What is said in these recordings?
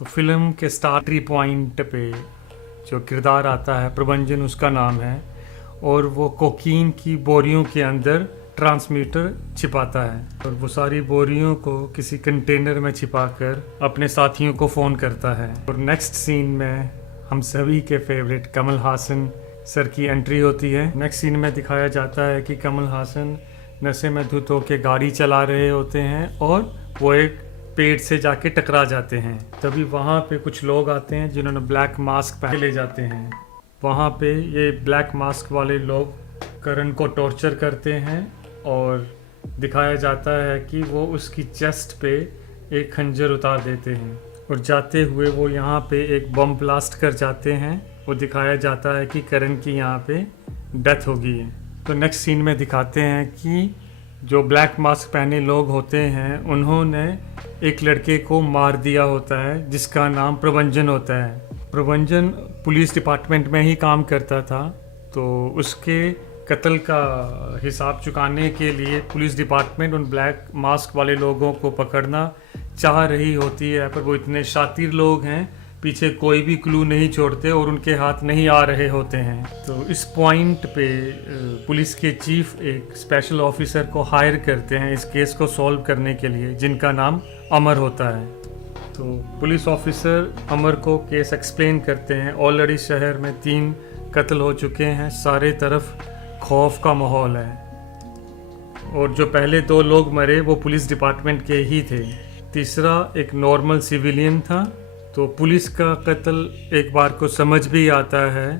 तो फिल्म के स्टार्टरी पॉइंट पे जो किरदार आता है प्रभंजन उसका नाम है, और वो कोकीन की बोरियों के अंदर ट्रांसमीटर छिपाता है और वो सारी बोरियों को किसी कंटेनर में छिपाकर अपने साथियों को फ़ोन करता है। और नेक्स्ट सीन में हम सभी के फेवरेट कमल हासन सर की एंट्री होती है। नेक्स्ट सीन में दिखाया जाता है कि कमल हासन नशे में धुत होकर गाड़ी चला रहे होते हैं और वो एक पेड़ से जाके टकरा जाते हैं। तभी वहाँ पे कुछ लोग आते हैं जिन्होंने ब्लैक मास्क पहन ले जाते हैं। वहाँ पे ये ब्लैक मास्क वाले लोग करण को टॉर्चर करते हैं और दिखाया जाता है कि वो उसकी चेस्ट पे एक खंजर उतार देते हैं और जाते हुए वो यहाँ पे एक बम ब्लास्ट कर जाते हैं। वो दिखाया जाता है कि करण की यहाँ पे डेथ हो गई है। तो नेक्स्ट सीन में दिखाते हैं कि जो ब्लैक मास्क पहने लोग होते हैं उन्होंने एक लड़के को मार दिया होता है जिसका नाम प्रभंजन होता है। प्रभंजन पुलिस डिपार्टमेंट में ही काम करता था, तो उसके कत्ल का हिसाब चुकाने के लिए पुलिस डिपार्टमेंट उन ब्लैक मास्क वाले लोगों को पकड़ना चाह रही होती है, पर वो इतने शातिर लोग हैं, पीछे कोई भी क्लू नहीं छोड़ते और उनके हाथ नहीं आ रहे होते हैं। तो इस पॉइंट पे पुलिस के चीफ एक स्पेशल ऑफिसर को हायर करते हैं इस केस को सॉल्व करने के लिए, जिनका नाम अमर होता है। तो पुलिस ऑफिसर अमर को केस एक्सप्लेन करते हैं। ऑलरेडी शहर में 3 कत्ल हो चुके हैं, सारे तरफ खौफ का माहौल है और जो पहले 2 लोग मरे वो पुलिस डिपार्टमेंट के ही थे, तीसरा एक नॉर्मल सिविलियन था। तो पुलिस का कत्ल एक बार को समझ भी आता है,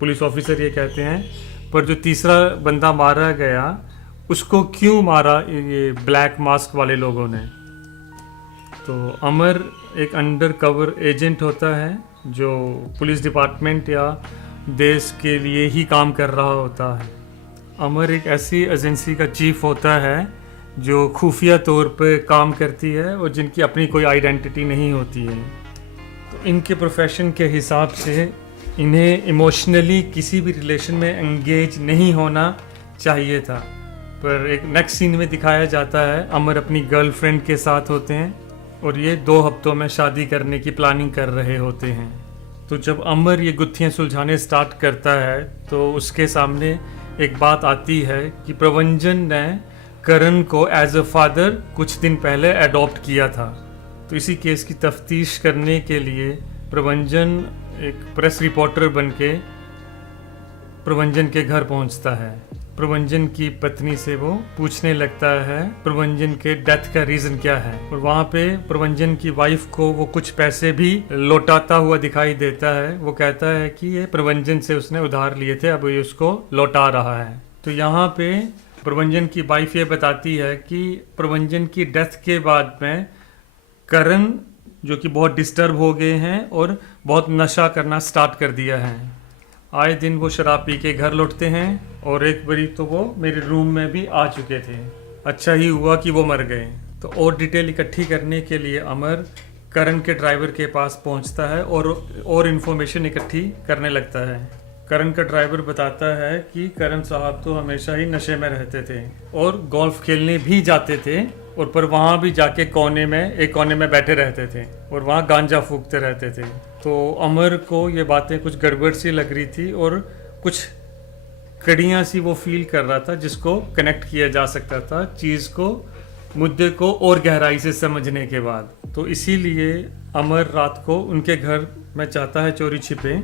पुलिस ऑफिसर ये कहते हैं, पर जो तीसरा बंदा मारा गया उसको क्यों मारा ये ब्लैक मास्क वाले लोगों ने। तो अमर एक अंडर कवर एजेंट होता है जो पुलिस डिपार्टमेंट या देश के लिए ही काम कर रहा होता है। अमर एक ऐसी एजेंसी का चीफ होता है जो खुफिया तौर पे काम करती है और जिनकी अपनी कोई आइडेंटिटी नहीं होती है। तो इनके प्रोफेशन के हिसाब से इन्हें इमोशनली किसी भी रिलेशन में एंगेज नहीं होना चाहिए था, पर एक नेक्स्ट सीन में दिखाया जाता है अमर अपनी गर्लफ्रेंड के साथ होते हैं और ये 2 हफ्तों में शादी करने की प्लानिंग कर रहे होते हैं। तो जब अमर ये गुत्थियाँ सुलझाने स्टार्ट करता है तो उसके सामने एक बात आती है कि प्रभंजन ने करण को एज अ फादर कुछ दिन पहले अडॉप्ट किया था। तो इसी केस की तफ्तीश करने के लिए प्रभंजन एक प्रेस रिपोर्टर बनके प्रभंजन के घर पहुंचता है। प्रभंजन की पत्नी से वो पूछने लगता है प्रभंजन के डेथ का रीज़न क्या है, और वहाँ पे प्रभंजन की वाइफ को वो कुछ पैसे भी लौटाता हुआ दिखाई देता है। वो कहता है कि ये प्रभंजन से उसने उधार लिए थे, अब ये उसको लौटा रहा है। तो यहाँ पे प्रभंजन की वाइफ ये बताती है कि प्रभंजन की डेथ के बाद में करण जो कि बहुत डिस्टर्ब हो गए हैं और बहुत नशा करना स्टार्ट कर दिया है। आए दिन वो शराब पी के घर लौटते हैं और एक बारी तो वो मेरे रूम में भी आ चुके थे। अच्छा ही हुआ कि वो मर गए। तो और डिटेल इकट्ठी करने के लिए अमर करण के ड्राइवर के पास पहुंचता है और इन्फॉर्मेशन इकट्ठी करने लगता है। करण का ड्राइवर बताता है कि करण साहब तो हमेशा ही नशे में रहते थे और गोल्फ खेलने भी जाते थे, और पर वहाँ भी जाके एक कोने में बैठे रहते थे और वहाँ गांजा फूकते रहते थे। तो अमर को ये बातें कुछ गड़बड़ सी लग रही थी और कुछ कड़ियाँ सी वो फील कर रहा था जिसको कनेक्ट किया जा सकता था चीज़ को, मुद्दे को और गहराई से समझने के बाद। तो इसीलिए अमर रात को उनके घर में चाहता है चोरी छिपे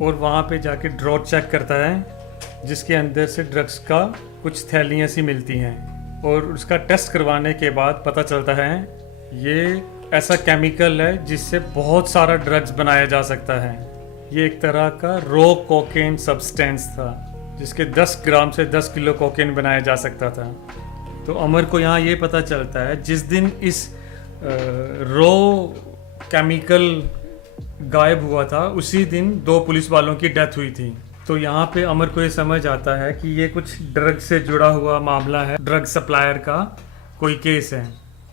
और वहाँ पे जाके ड्रॉट चेक करता है जिसके अंदर से ड्रग्स का कुछ थैलियाँ सी मिलती हैं, और उसका टेस्ट करवाने के बाद पता चलता है ये ऐसा केमिकल है जिससे बहुत सारा ड्रग्स बनाया जा सकता है। ये एक तरह का रॉ कोकेन सब्सटेंस था जिसके 10 ग्राम से 10 किलो कोकेन बनाया जा सकता था। तो अमर को यहाँ ये पता चलता है जिस दिन इस रॉ केमिकल गायब हुआ था उसी दिन 2 पुलिस वालों की डेथ हुई थी। तो यहाँ पे अमर को ये समझ आता है कि ये कुछ ड्रग से जुड़ा हुआ मामला है, ड्रग सप्लायर का कोई केस है।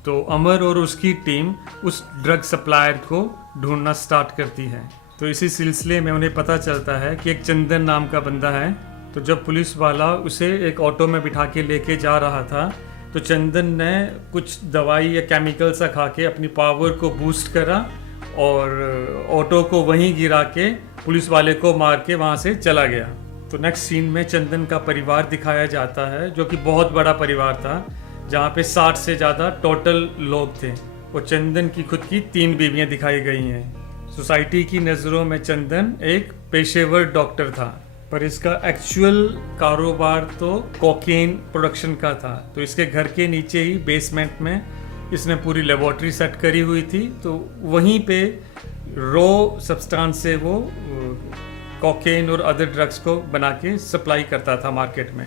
तो अमर और उसकी टीम उस ड्रग सप्लायर को ढूंढना स्टार्ट करती है। तो इसी सिलसिले में उन्हें पता चलता है कि एक चंदन नाम का बंदा है। तो जब पुलिस वाला उसे एक ऑटो में बिठा के लेके जा रहा था तो चंदन ने कुछ दवाई या केमिकल सा खा के अपनी पावर को बूस्ट करा और ऑटो को वहीं गिरा के पुलिस वाले को मार के वहाँ से चला गया। तो नेक्स्ट सीन में चंदन का परिवार दिखाया जाता है, जो कि बहुत बड़ा परिवार था, जहाँ पे 60 से ज़्यादा टोटल लोग थे। और चंदन की खुद की 3 बीवियाँ दिखाई गई हैं। सोसाइटी की नज़रों में चंदन एक पेशेवर डॉक्टर था, पर इसका एक्चुअल कारोबार तो कोकेन प्रोडक्शन का था। तो इसके घर के नीचे ही बेसमेंट में इसने पूरी लेबोरेटरी सेट करी हुई थी। तो वहीं पे रॉ सब्सटेंस से वो कोकेन और अदर ड्रग्स को बना के सप्लाई करता था मार्केट में।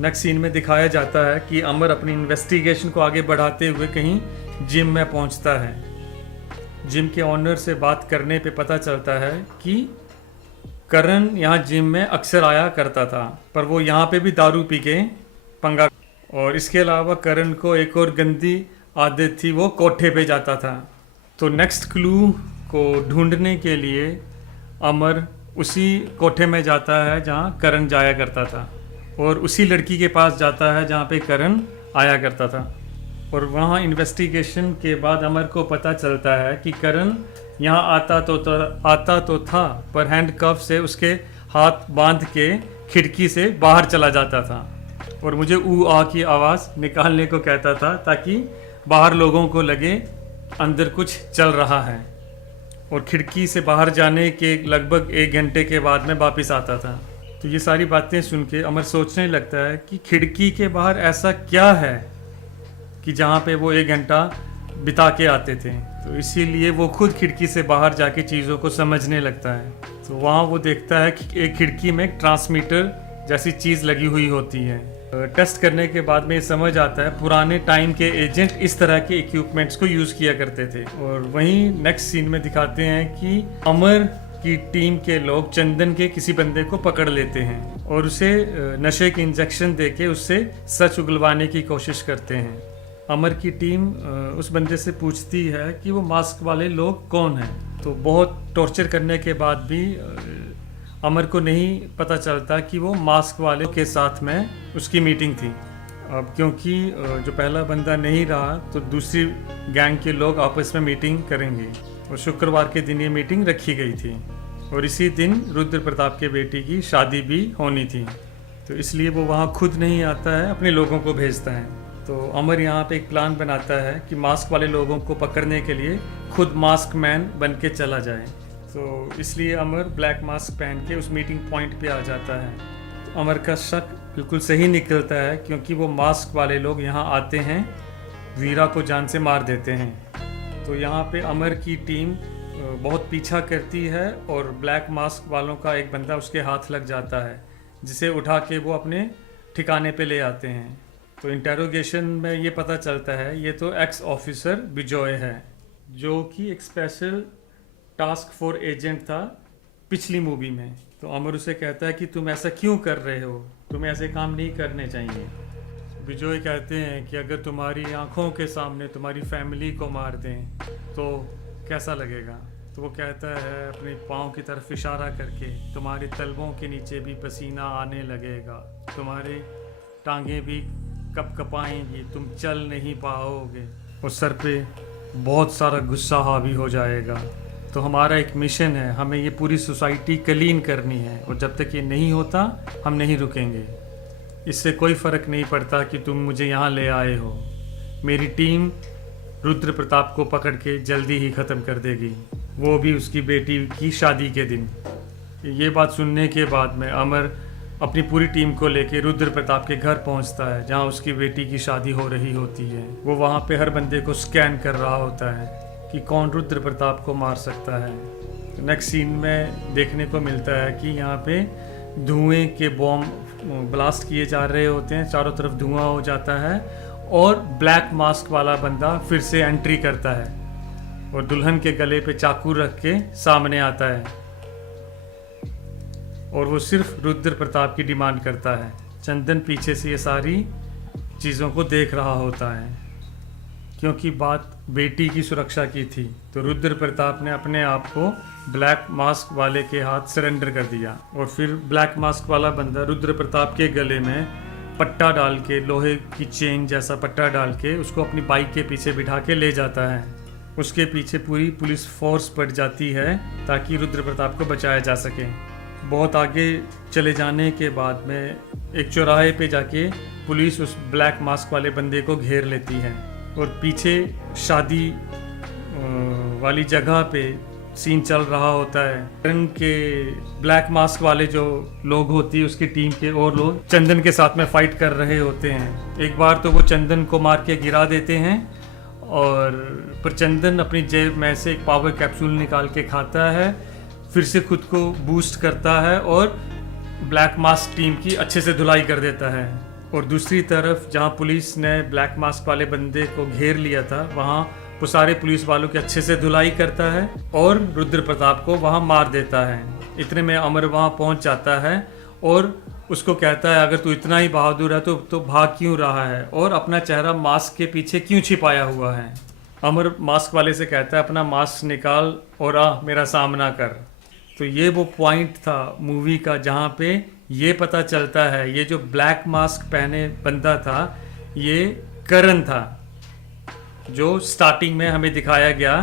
नेक्स्ट सीन में दिखाया जाता है कि अमर अपनी इन्वेस्टिगेशन को आगे बढ़ाते हुए कहीं जिम में पहुंचता है। जिम के ऑनर से बात करने पे पता चलता है कि करण यहाँ जिम में अक्सर आया करता था, पर वो यहाँ पे भी दारू पी के पंगा। और इसके अलावा करण को एक और गंदी आदत थी, वो कोठे पे जाता था। तो नेक्स्ट क्लू को ढूंढने के लिए अमर उसी कोठे में जाता है जहाँ करण जाया करता था, और उसी लड़की के पास जाता है जहाँ पे करण आया करता था। और वहाँ इन्वेस्टिगेशन के बाद अमर को पता चलता है कि करण यहाँ आता तो था, पर हैंडकफ से उसके हाथ बांध के खिड़की से बाहर चला जाता था और मुझे ऊ आ की आवाज़ निकालने को कहता था, ताकि बाहर लोगों को लगे अंदर कुछ चल रहा है। और खिड़की से बाहर जाने के लगभग 1 घंटे के बाद में वापस आता था। तो ये सारी बातें सुन के अमर सोचने लगता है कि खिड़की के बाहर ऐसा क्या है कि जहाँ पे वो 1 घंटा बिता के आते थे। तो इसीलिए वो खुद खिड़की से बाहर जाके चीज़ों को समझने लगता है। तो वहाँ वो देखता है कि एक खिड़की में एक ट्रांसमीटर जैसी चीज़ लगी हुई होती है। टेस्ट करने के बाद में ये समझ आता है पुराने टाइम के एजेंट इस तरह के इक्विपमेंट्स को यूज़ किया करते थे। और वहीं नेक्स्ट सीन में दिखाते हैं कि अमर की टीम के लोग चंदन के किसी बंदे को पकड़ लेते हैं और उसे नशे के इंजेक्शन देके उससे सच उगलवाने की कोशिश करते हैं। अमर की टीम उस बंदे से पूछती है कि वो मास्क वाले लोग कौन हैं। तो बहुत टॉर्चर करने के बाद भी अमर को नहीं पता चलता कि वो मास्क वाले के साथ में उसकी मीटिंग थी। अब क्योंकि जो पहला बंदा नहीं रहा, तो दूसरी गैंग के लोग आपस में मीटिंग करेंगे और शुक्रवार के दिन ये मीटिंग रखी गई थी। और इसी दिन रुद्र प्रताप के बेटी की शादी भी होनी थी, तो इसलिए वो वहाँ खुद नहीं आता है, अपने लोगों को भेजता है। तो अमर यहाँ पे एक प्लान बनाता है कि मास्क वाले लोगों को पकड़ने के लिए खुद मास्क मैन बन के चला जाए। तो इसलिए अमर ब्लैक मास्क पहन के उस मीटिंग पॉइंट पे आ जाता है। तो अमर का शक बिल्कुल सही निकलता है, क्योंकि वो मास्क वाले लोग यहाँ आते हैं, वीरा को जान से मार देते हैं। तो यहाँ पे अमर की टीम बहुत पीछा करती है और ब्लैक मास्क वालों का एक बंदा उसके हाथ लग जाता है, जिसे उठा के वो अपने ठिकाने पे ले आते हैं। तो इंटेरोगेशन में ये पता चलता है ये तो एक्स ऑफिसर विजय है, जो कि एक स्पेशल टास्क फोर्स एजेंट था पिछली मूवी में। तो अमर उसे कहता है कि तुम ऐसा क्यों कर रहे हो, तुम्हें ऐसे काम नहीं करने चाहिए। विजय कहते हैं कि अगर तुम्हारी आंखों के सामने तुम्हारी फैमिली को मार दें तो कैसा लगेगा। तो वो कहता है अपने पाँव की तरफ इशारा करके, तुम्हारे तलवों के नीचे भी पसीना आने लगेगा, तुम्हारे टांगें भी कपकपाएंगी, तुम चल नहीं पाओगे और सर पे बहुत सारा गुस्सा हावी हो जाएगा। तो हमारा एक मिशन है, हमें ये पूरी सोसाइटी क्लीन करनी है और जब तक ये नहीं होता हम नहीं रुकेंगे। इससे कोई फ़र्क नहीं पड़ता कि तुम मुझे यहाँ ले आए हो, मेरी टीम रुद्र प्रताप को पकड़ के जल्दी ही ख़त्म कर देगी, वो भी उसकी बेटी की शादी के दिन। ये बात सुनने के बाद में अमर अपनी पूरी टीम को लेके रुद्र प्रताप के घर पहुंचता है, जहां उसकी बेटी की शादी हो रही होती है। वो वहां पे हर बंदे को स्कैन कर रहा होता है कि कौन रुद्र प्रताप को मार सकता है। नेक्स्ट सीन में देखने को मिलता है कि यहाँ पे धुएं के बॉम्ब ब्लास्ट किए जा रहे होते हैं, चारों तरफ धुआं हो जाता है और ब्लैक मास्क वाला बंदा फिर से एंट्री करता है और दुल्हन के गले पे चाकू रख के सामने आता है और वो सिर्फ रुद्र प्रताप की डिमांड करता है। चंदन पीछे से ये सारी चीज़ों को देख रहा होता है, क्योंकि बात बेटी की सुरक्षा की थी। तो रुद्र प्रताप ने अपने आप को ब्लैक मास्क वाले के हाथ सरेंडर कर दिया और फिर ब्लैक मास्क वाला बंदा रुद्र प्रताप के गले में पट्टा डाल के, लोहे की चेन जैसा पट्टा डाल के उसको अपनी बाइक के पीछे बिठा के ले जाता है। उसके पीछे पूरी पुलिस फोर्स पड़ जाती है ताकि रुद्र प्रताप को बचाया जा सके। बहुत आगे चले जाने के बाद में एक चौराहे पे जाके पुलिस उस ब्लैक मास्क वाले बंदे को घेर लेती है और पीछे शादी वाली जगह पे सीन चल रहा होता है। करण के ब्लैक मास्क वाले जो लोग होती है उसकी टीम के और लोग चंदन के साथ में फाइट कर रहे होते हैं। एक बार तो वो चंदन को मार के गिरा देते हैं और पर चंदन अपनी जेब में से एक पावर कैप्सूल निकाल के खाता है, फिर से खुद को बूस्ट करता है और ब्लैक मास्क टीम की अच्छे से धुलाई कर देता है। और दूसरी तरफ जहाँ पुलिस ने ब्लैक मास्क वाले बंदे को घेर लिया था वहाँ वो सारे पुलिस वालों की अच्छे से धुलाई करता है और रुद्र प्रताप को वहाँ मार देता है। इतने में अमर वहाँ पहुँच जाता है और उसको कहता है अगर तू इतना ही बहादुर है तो भाग क्यों रहा है और अपना चेहरा मास्क के पीछे क्यों छिपाया हुआ है। अमर मास्क वाले से कहता है अपना मास्क निकाल और आ मेरा सामना कर। तो ये वो पॉइंट था मूवी का जहाँ पे ये पता चलता है ये जो ब्लैक मास्क पहने बंदा था ये करण था, जो स्टार्टिंग में हमें दिखाया गया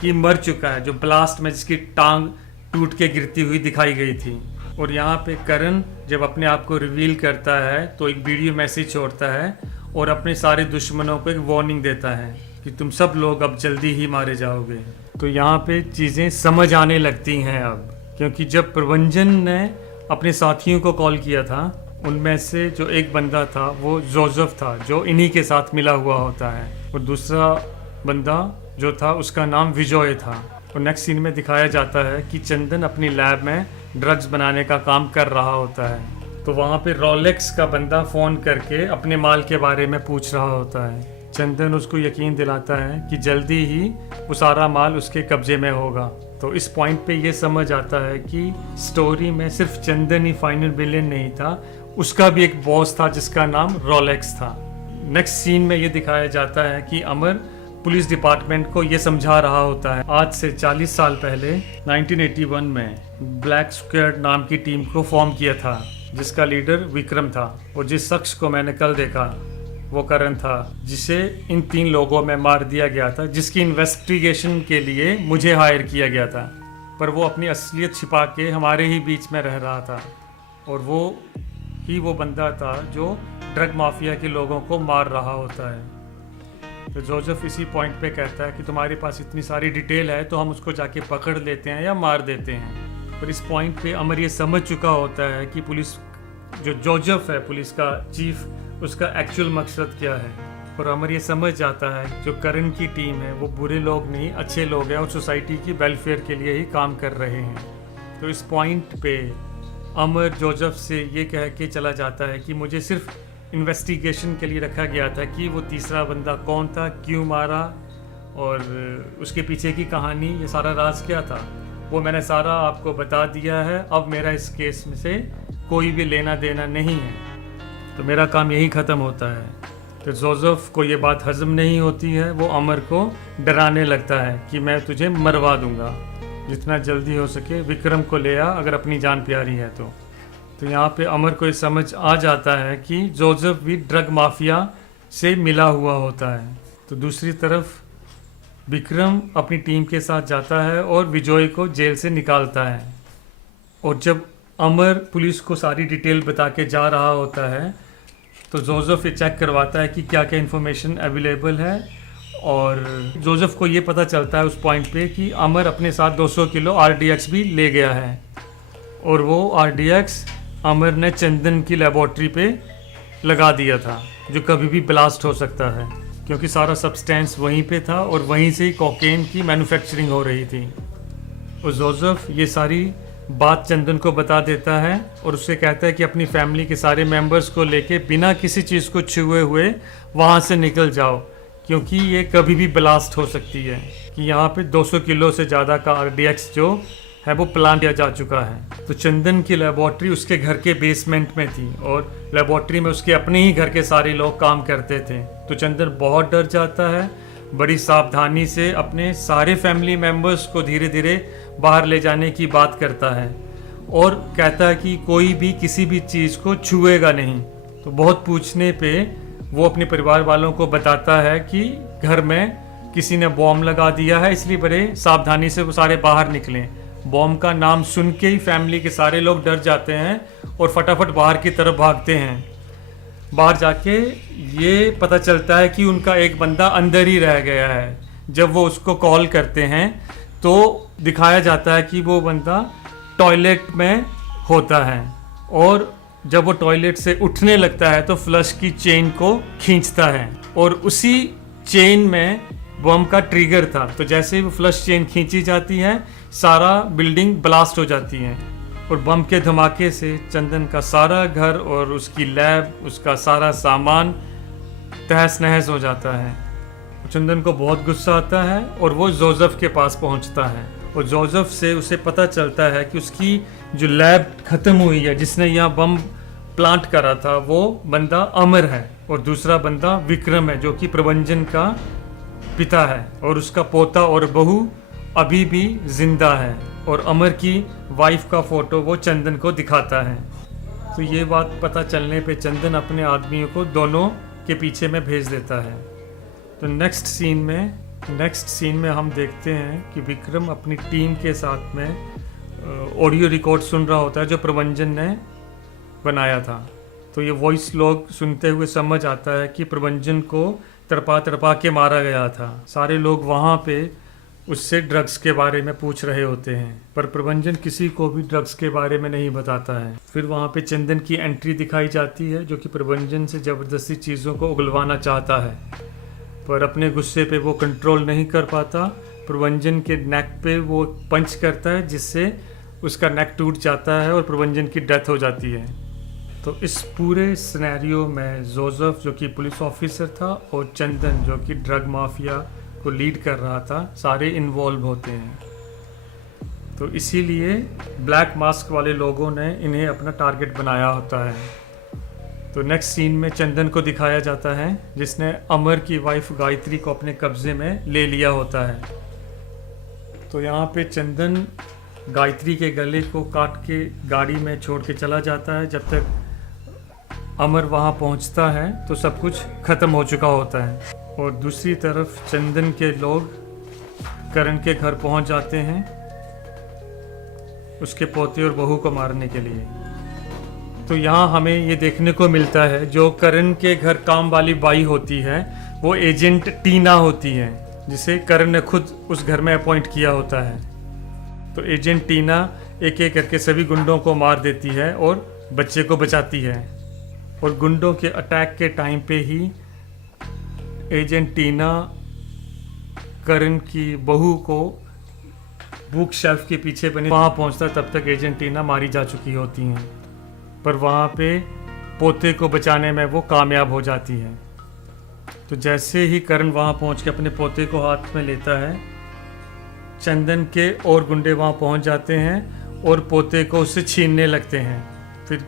कि मर चुका है, जो ब्लास्ट में जिसकी टांग टूट के गिरती हुई दिखाई गई थी। और यहाँ पे करण जब अपने आप को रिवील करता है तो एक वीडियो मैसेज छोड़ता है और अपने सारे दुश्मनों को एक वार्निंग देता है कि तुम सब लोग अब जल्दी ही मारे जाओगे। तो यहाँ पे चीज़ें समझ आने लगती हैं अब, क्योंकि जब प्रभंजन ने अपने साथियों को कॉल किया था उनमें से जो एक बंदा था वो जोसेफ था जो इन्हीं के साथ मिला हुआ होता है और दूसरा बंदा जो था उसका नाम विजय था। और नेक्स्ट सीन में दिखाया जाता है कि चंदन अपनी लैब में ड्रग्स बनाने का काम कर रहा होता है। तो वहाँ पे रोलेक्स का बंदा फ़ोन करके अपने माल के बारे में पूछ रहा होता है। चंदन उसको यकीन दिलाता है कि जल्दी ही वो सारा माल उसके कब्जे में होगा। तो इस पॉइंट पे ये समझ आता है कि स्टोरी में सिर्फ चंदन ही फाइनल विलेन नहीं था, उसका भी एक बॉस था जिसका नाम रोलेक्स था। नेक्स्ट सीन में ये दिखाया जाता है कि अमर पुलिस डिपार्टमेंट को ये समझा रहा होता है आज से 40 साल पहले 1981 में ब्लैक स्क्वाड नाम की टीम को फॉर्म किया था जिसका लीडर विक्रम था और जिस शख्स को मैंने कल देखा वो करण था, जिसे इन 3 लोगों में मार दिया गया था, जिसकी इन्वेस्टिगेशन के लिए मुझे हायर किया गया था। पर वो अपनी असलियत छिपा के हमारे ही बीच में रह रहा था और वो बंदा था जो ड्रग माफिया के लोगों को मार रहा होता है। तो जोसेफ इसी पॉइंट पे कहता है कि तुम्हारे पास इतनी सारी डिटेल है तो हम उसको जाके पकड़ लेते हैं या मार देते हैं। पर इस पॉइंट पे अमर ये समझ चुका होता है कि पुलिस जो जोसेफ है पुलिस का चीफ, उसका एक्चुअल मकसद क्या है। और अमर ये समझ जाता है जो करण की टीम है वो बुरे लोग नहीं अच्छे लोग हैं और सोसाइटी की वेलफेयर के लिए ही काम कर रहे हैं। तो इस पॉइंट पे अमर जोसेफ से ये कह के चला जाता है कि मुझे सिर्फ इन्वेस्टिगेशन के लिए रखा गया था कि वो तीसरा बंदा कौन था, क्यों मारा और उसके पीछे की कहानी, ये सारा राज क्या था वो मैंने सारा आपको बता दिया है। अब मेरा इस केस में से कोई भी लेना देना नहीं है, तो मेरा काम यही ख़त्म होता है। तो जोसेफ को ये बात हजम नहीं होती है, वो अमर को डराने लगता है कि मैं तुझे मरवा दूंगा, जितना जल्दी हो सके विक्रम को ले आ अगर अपनी जान प्यारी है तो। यहाँ पे अमर को ये समझ आ जाता है कि जोसेफ भी ड्रग माफिया से मिला हुआ होता है। तो दूसरी तरफ विक्रम अपनी टीम के साथ जाता है और विजय को जेल से निकालता है। और जब अमर पुलिस को सारी डिटेल बता के जा रहा होता है तो जोसेफ ये चेक करवाता है कि क्या क्या इन्फॉर्मेशन अवेलेबल है और जोसेफ को ये पता चलता है उस पॉइंट पे कि अमर अपने साथ 200 किलो RDX भी ले गया है और वो RDX अमर ने चंदन की लेबोरेटरी पे लगा दिया था जो कभी भी ब्लास्ट हो सकता है, क्योंकि सारा सब्सटेंस वहीं पे था और वहीं से ही कोकेन की मैन्युफैक्चरिंग हो रही थी। और जोसेफ ये सारी बात चंदन को बता देता है और उससे कहता है कि अपनी फैमिली के सारे मेंबर्स को लेके बिना किसी चीज़ को छुए हुए वहाँ से निकल जाओ, क्योंकि ये कभी भी ब्लास्ट हो सकती है। कि यहाँ पे 200 किलो से ज़्यादा का RDX जो है वो प्लान किया जा चुका है। तो चंदन की लेबोरेटरी उसके घर के बेसमेंट में थी और लेबोरेटरी में उसके अपने ही घर के सारे लोग काम करते थे। तो चंदन बहुत डर जाता है, बड़ी सावधानी से अपने सारे फैमिली मेम्बर्स को धीरे धीरे बाहर ले जाने की बात करता है और कहता है कि कोई भी किसी भी चीज़ को छुएगा नहीं, तो बहुत पूछने पे वो अपने परिवार वालों को बताता है कि घर में किसी ने बॉम्ब लगा दिया है, इसलिए बड़े सावधानी से वो सारे बाहर निकलें। बॉम्ब का नाम सुन के ही फैमिली के सारे लोग डर जाते हैं और फटाफट बाहर की तरफ भागते हैं। बाहर जाके ये पता चलता है कि उनका एक बंदा अंदर ही रह गया है। जब वो उसको कॉल करते हैं तो दिखाया जाता है कि वो बंदा टॉयलेट में होता है, और जब वो टॉयलेट से उठने लगता है तो फ्लश की चेन को खींचता है, और उसी चेन में बम का ट्रिगर था। तो जैसे ही वो फ्लश चेन खींची जाती है, सारा बिल्डिंग ब्लास्ट हो जाती है, और बम के धमाके से चंदन का सारा घर और उसकी लैब, उसका सारा सामान तहस नहस हो जाता है। चंदन को बहुत गुस्सा आता है और वो जोसेफ के पास पहुंचता है, और जोसेफ से उसे पता चलता है कि उसकी जो लैब खत्म हुई है, जिसने यहाँ बम प्लांट करा था, वो बंदा अमर है, और दूसरा बंदा विक्रम है जो कि प्रभंजन का पिता है, और उसका पोता और बहू अभी भी जिंदा है। और अमर की वाइफ का फोटो वो चंदन को दिखाता है। तो ये बात पता चलने पे चंदन अपने आदमियों को दोनों के पीछे में भेज देता है। तो नेक्स्ट सीन में हम देखते हैं कि विक्रम अपनी टीम के साथ में ऑडियो रिकॉर्ड सुन रहा होता है जो प्रभंजन ने बनाया था। तो ये वॉइस लॉग सुनते हुए समझ आता है कि प्रभंजन को तड़पा के मारा गया था। सारे लोग वहाँ पे उससे ड्रग्स के बारे में पूछ रहे होते हैं, पर प्रभंजन किसी को भी ड्रग्स के बारे में नहीं बताता है। फिर वहाँ पे चंदन की एंट्री दिखाई जाती है जो कि प्रभंजन से ज़बरदस्ती चीज़ों को उगलवाना चाहता है, पर अपने गुस्से पे वो कंट्रोल नहीं कर पाता। प्रभंजन के नेक पे वो पंच करता है जिससे उसका नेक टूट जाता है और प्रभंजन की डेथ हो जाती है। तो इस पूरे सिनेरियो में जोसेफ जो कि पुलिस ऑफिसर था और चंदन जो कि ड्रग माफिया को लीड कर रहा था, सारे इन्वॉल्व होते हैं। तो इसीलिए ब्लैक मास्क वाले लोगों ने इन्हें अपना टारगेट बनाया होता है। तो नेक्स्ट सीन में चंदन को दिखाया जाता है जिसने अमर की वाइफ गायत्री को अपने कब्जे में ले लिया होता है। तो यहाँ पे चंदन गायत्री के गले को काट के गाड़ी में छोड़ के चला जाता है। जब तक अमर वहाँ पहुँचता है तो सब कुछ ख़त्म हो चुका होता है, और दूसरी तरफ चंदन के लोग करण के घर पहुँच जाते हैं उसके पोते और बहू को मारने के लिए। तो यहाँ हमें ये देखने को मिलता है जो करण के घर काम वाली बाई होती है वो एजेंट टीना होती है, जिसे करण ने खुद उस घर में अपॉइंट किया होता है। तो एजेंट टीना एक एक करके सभी गुंडों को मार देती है और बच्चे को बचाती है। और गुंडों के अटैक के टाइम पे ही एजेंट टीना करण की बहू को बुक शेल्फ के पीछे बने वहाँ पहुँचता, तब तक एजेंट टीना मारी जा चुकी होती हैं, पर वहाँ पे पोते को बचाने में वो कामयाब हो जाती है। तो जैसे ही करण वहाँ पहुँच के अपने पोते को हाथ में लेता है, चंदन के और गुंडे वहाँ पहुँच जाते हैं और पोते को उससे छीनने लगते हैं। फिर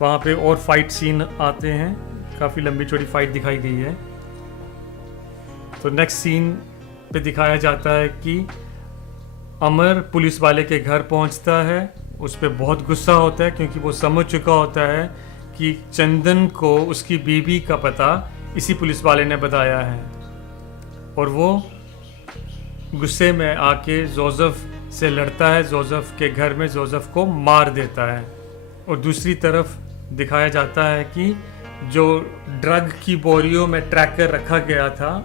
वहाँ पे और फाइट सीन आते हैं, काफ़ी लंबी चौड़ी फाइट दिखाई गई है। तो नेक्स्ट सीन पे दिखाया जाता है कि अमर पुलिस वाले के घर पहुंचता है। उस पर बहुत गुस्सा होता है क्योंकि वो समझ चुका होता है कि चंदन को उसकी बीवी का पता इसी पुलिस वाले ने बताया है, और वो गुस्से में आके जोसेफ से लड़ता है। जोसेफ के घर में जोसेफ को मार देता है। और दूसरी तरफ दिखाया जाता है कि जो ड्रग की बोरियों में ट्रैकर रखा गया था,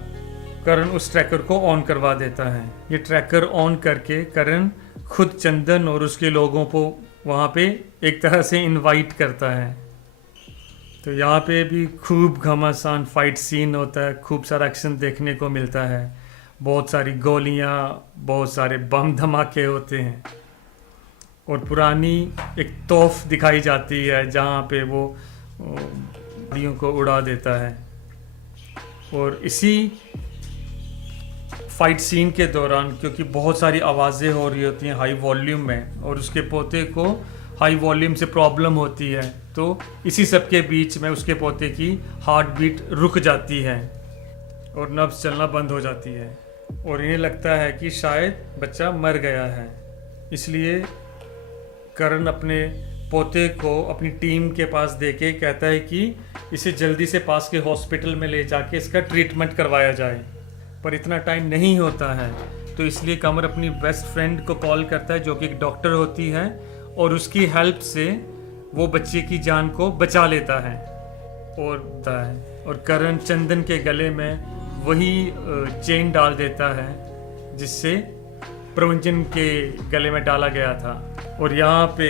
करण उस ट्रैकर को ऑन करवा देता है। ये ट्रैकर ऑन करके करण खुद चंदन और उसके लोगों को वहाँ पे एक तरह से इनवाइट करता है। तो यहाँ पे भी खूब घमासान फाइट सीन होता है, खूब सारा एक्शन देखने को मिलता है, बहुत सारी गोलियाँ, बहुत सारे बम धमाके होते हैं, और पुरानी एक तोफ दिखाई जाती है जहाँ पे वो गाड़ियों को उड़ा देता है। और इसी फाइट सीन के दौरान क्योंकि बहुत सारी आवाज़ें हो रही होती हैं हाई वॉल्यूम में, और उसके पोते को हाई वॉल्यूम से प्रॉब्लम होती है, तो इसी सब के बीच में उसके पोते की हार्ट बीट रुक जाती है और नब्ज़ चलना बंद हो जाती है, और इन्हें लगता है कि शायद बच्चा मर गया है। इसलिए करण अपने पोते को अपनी टीम के पास देके कहता है कि इसे जल्दी से पास के हॉस्पिटल में ले जाके इसका ट्रीटमेंट करवाया जाए, पर इतना टाइम नहीं होता है। तो इसलिए कमर अपनी बेस्ट फ्रेंड को कॉल करता है जो कि एक डॉक्टर होती है, और उसकी हेल्प से वो बच्चे की जान को बचा लेता है। और करण चंदन के गले में वही चेन डाल देता है जिससे प्रभंजन के गले में डाला गया था। और यहाँ पे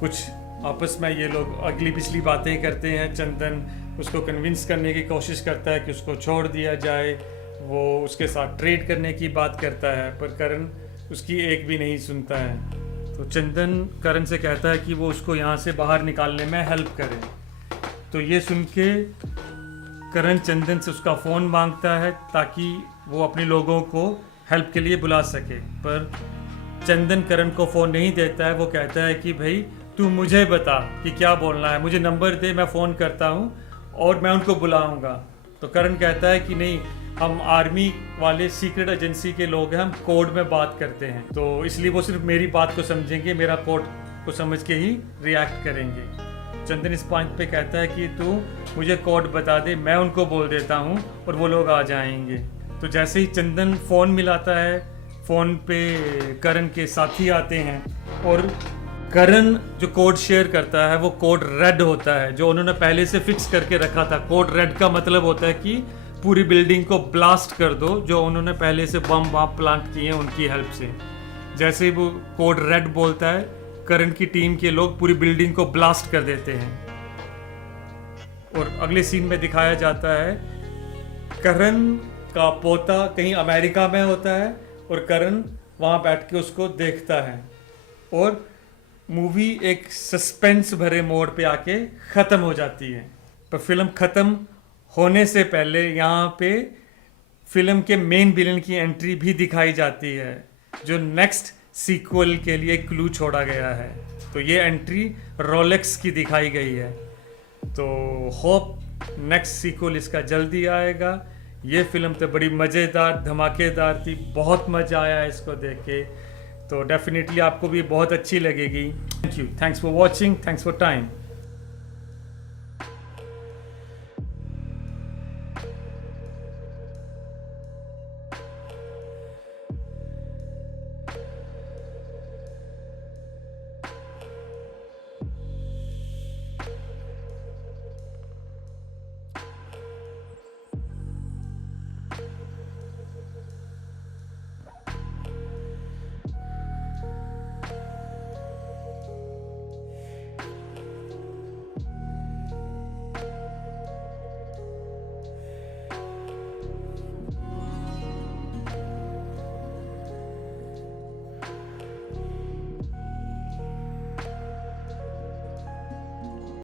कुछ आपस में ये लोग अगली पिछली बातें करते हैं। चंदन उसको कन्विंस करने की कोशिश करता है कि उसको छोड़ दिया जाए, वो उसके साथ ट्रेड करने की बात करता है, पर करण उसकी एक भी नहीं सुनता है। तो चंदन करण से कहता है कि वो उसको यहाँ से बाहर निकालने में हेल्प करे। तो ये सुन के करण चंदन से उसका फ़ोन मांगता है ताकि वो अपने लोगों को हेल्प के लिए बुला सके, पर चंदन करण को फ़ोन नहीं देता है। वो कहता है कि भाई तू मुझे बता कि क्या बोलना है, मुझे नंबर दे, मैं फ़ोन करता हूँ और मैं उनको बुलाऊँगा। तो करण कहता है कि नहीं, हम आर्मी वाले सीक्रेट एजेंसी के लोग हैं, हम कोड में बात करते हैं, तो इसलिए वो सिर्फ मेरी बात को समझेंगे, मेरा कोड को समझ के ही रिएक्ट करेंगे। चंदन इस पॉइंट पे कहता है कि तू मुझे कोड बता दे, मैं उनको बोल देता हूँ और वो लोग आ जाएंगे। तो जैसे ही चंदन फ़ोन मिलाता है, फ़ोन पे करण के साथी आते हैं, और करण जो कोड शेयर करता है वो कोड रेड होता है, जो उन्होंने पहले से फिक्स करके रखा था। कोड रेड का मतलब होता है कि पूरी बिल्डिंग को ब्लास्ट कर दो, जो उन्होंने पहले से बम प्लांट किए हैं उनकी हेल्प से। जैसे ही वो कोड रेड बोलता है, करण की टीम के लोग पूरी बिल्डिंग को ब्लास्ट कर देते हैं। और अगले सीन में दिखाया जाता है करण का पोता कहीं अमेरिका में होता है और करण वहाँ बैठ के उसको देखता है, और मूवी एक सस्पेंस भरे मोड़ पे आके ख़त्म हो जाती है। पर फिल्म ख़त्म होने से पहले यहाँ पे फिल्म के मेन विलन की एंट्री भी दिखाई जाती है, जो नेक्स्ट सीक्वल के लिए क्लू छोड़ा गया है। तो ये एंट्री रोलेक्स की दिखाई गई है। तो होप नेक्स्ट सीक्वल इसका जल्दी आएगा। ये फिल्म तो बड़ी मज़ेदार धमाकेदार थी, बहुत मज़ा आया इसको देख के, तो डेफिनेटली आपको भी बहुत अच्छी लगेगी। Thank you, thanks for watching, thanks for time.